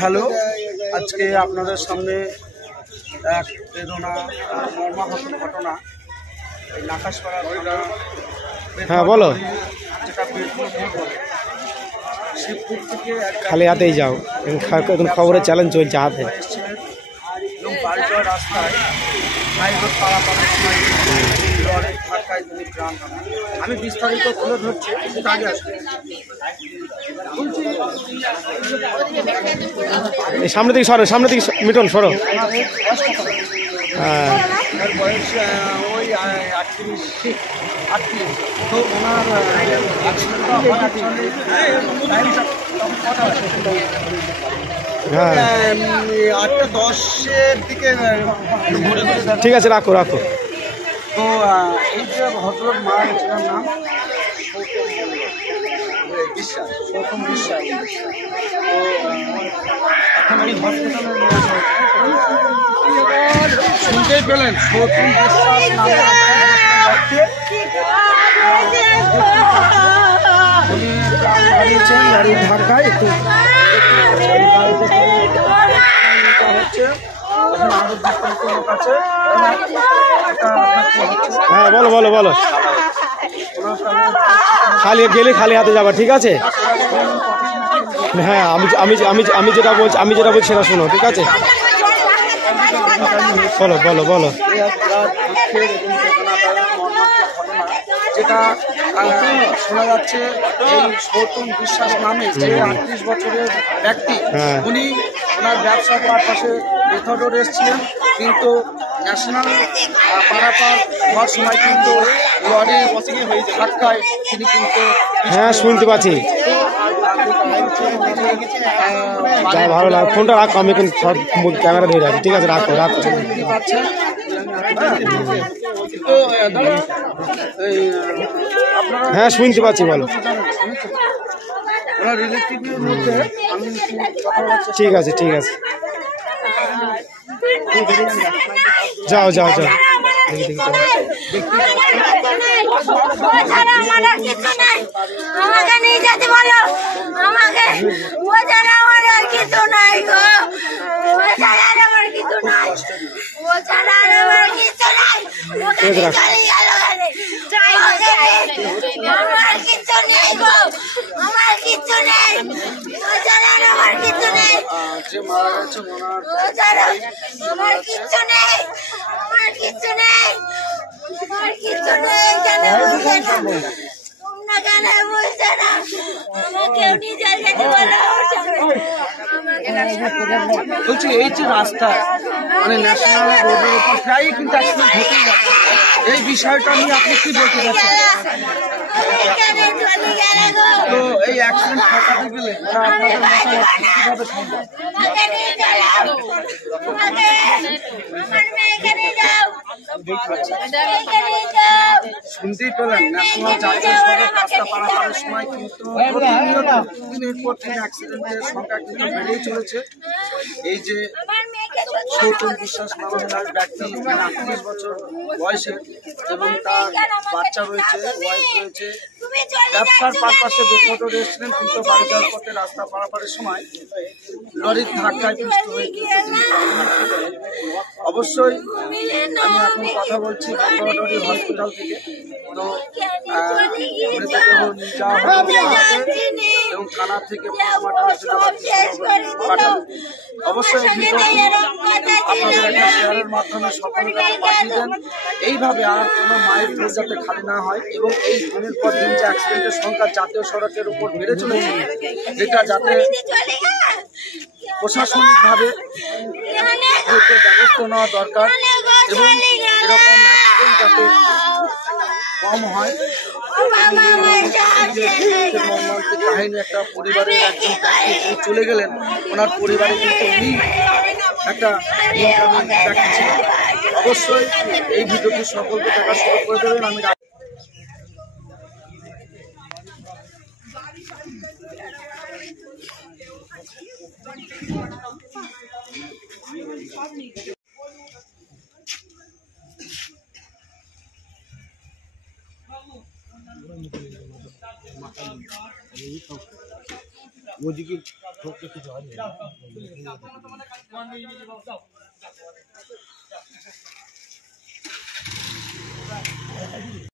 Hello, আজকে আপনাদের সামনে এক বেদনা মর্মাহত ঘটনা। এই নাকাশপাড়া হ্যাঁ বলো। যেটা বীরপুর মোড় বলে, শিবপুর থেকে খালি হাতেই যাও, এখন খবরের চ্যালেঞ্জ চলছে হাতে। এসেছিলেন এবং বাড়ি যাওয়ার রাস্তায় হাই রোড পারাপারের সময় লরির ধাক্কায় তিনি প্রাণ হারান। আমি বিস্তারিত তুলে ধরছি, কিন্তু আগে আসবে এই সামনে থেকে সরো, সামনে থেকে মিটন সরো। হ্যাঁ, ওনার বয়স ওই 38 তো ওনার হ্যাঁ 8:10 দিকে ঘুরে ঘুরে। ঠিক আছে, রাখো রাখো। তো এই যে ভদ্রলোক মারা গেছিলেন নাম বিশ্বাস, সৌতম বিশ্বাস। তো এখন এই হসপিটালে শুনতেই পেলেন সৌতম বিশ্বাস নামে গাড়ির ধাক্কায় একটু হচ্ছে। এখন আমাদের বিস্তারিত লোক আছে। হ্যাঁ বলো বলো বলো। খালি গেলে খালি হাতে যাবা, ঠিক আছে? হ্যাঁ, আমি আমি আমি আমি যেটা বলছি সেটা শোনো, ঠিক আছে? বলো বলো বলো। যেটা শোনা যাচ্ছে, এই সৌতম বিশ্বাস নামে যে 38 বছরের ব্যক্তি, উনি ওনার ব্যবসা পারপাসে মেথড এসেছিলেন, কিন্তু ন্যাশনাল পারাপার হওয়ার সময় কিন্তু লরি ধাক্কায় তিনি কিন্তু। হ্যাঁ শুনতে পাচ্ছি। ভালো লাগে, ফোনটা রাখো, আমি এখন ক্যামেরা ধরে রাখি, ঠিক আছে? রাখো রাখো। হ্যাঁ শুনতে পাচ্ছি, বলো। ঠিক আছে ঠিক আছে, যাও যাও যাও। আমাকে নিয়ে যেতে বলো, আমাকে আমার কিছু নাই গো, আমার কিছু নাই, আমার কিছু নাই, আমার কিছু নেই গো, আমার কিছু নেই, আমার কিছু নেই, আমার কিছু নেই, আমার কিছু নেই, আমার কিছু নেই। কেন বুঝে না তোমরা, কেন বুঝছে না? আমাকে নিজে যেতে বলো। বলছি এই যে রাস্তা মানে ন্যাশনাল রোডের উপর প্রায়ই কিন্তু অ্যাক্সিডেন্ট ঘটে যাচ্ছে, এই বিষয়টা নিয়ে আপনি কি বলতে চাচ্ছেন? তো এই অ্যাক্সিডেন্ট ঘটাতে গেলে আপনাদের মতামত কিভাবে সম্ভব? শুনতেই পেলেন, ন্যাশনাল জাতীয় সড়ক রাস্তা পারাপারের সময় কিন্তু প্রতিনিয়ত দিনের পর দিন অ্যাক্সিডেন্টের সংখ্যা কিন্তু বেড়েই চলেছে। এই যে সৌতম বিশ্বাস নামের ব্যক্তি, 38 বছর বয়সের, এবং তার বাচ্চা রয়েছে, ওয়াইফ রয়েছে, ব্যবসার পারপাসে বেকমোটর এসেছিলেন, কিন্তু বাড়ি যাওয়ার পথে রাস্তা পারাপারের সময় লরির ধাক্কায় পিষ্ট হয়ে কিন্তু তিনি প্রাণ হারান। অবশ্যই আমি এখন কথা বলছি বড়ডি হসপিটাল থেকে। তো মৃতদেহ নিয়ে যাওয়া হবে এবং থানা থেকে পাঠানো। অবশ্যই ভিডিওটি আপনাদের একটা শেয়ারের মাধ্যমে সকলের কাছে পাঠিয়ে দেন। এইভাবে আর কোনো মায়ের ভোর যাতে খালি না হয়, এবং এই দিনের পর দিন যে অ্যাক্সিডেন্টের সংখ্যা জাতীয় সড়কের উপর বেড়ে চলেছে, যেটা যাতে প্রশাসনিকভাবে ব্যবস্থা নেওয়া দরকার, এবং এরকম অ্যাক্সিডেন্ট যাতে কম হয়। কাহিনী, একটা পরিবারের একজন ব্যক্তি যিনি চলে গেলেন, ওনার পরিবারে কিন্তু উনি একটা ব্যক্তি ছিলেন। অবশ্যই এই ভিডিওটি সকলকে দেখা শুরু করে দেবেন। আমি ওদিকে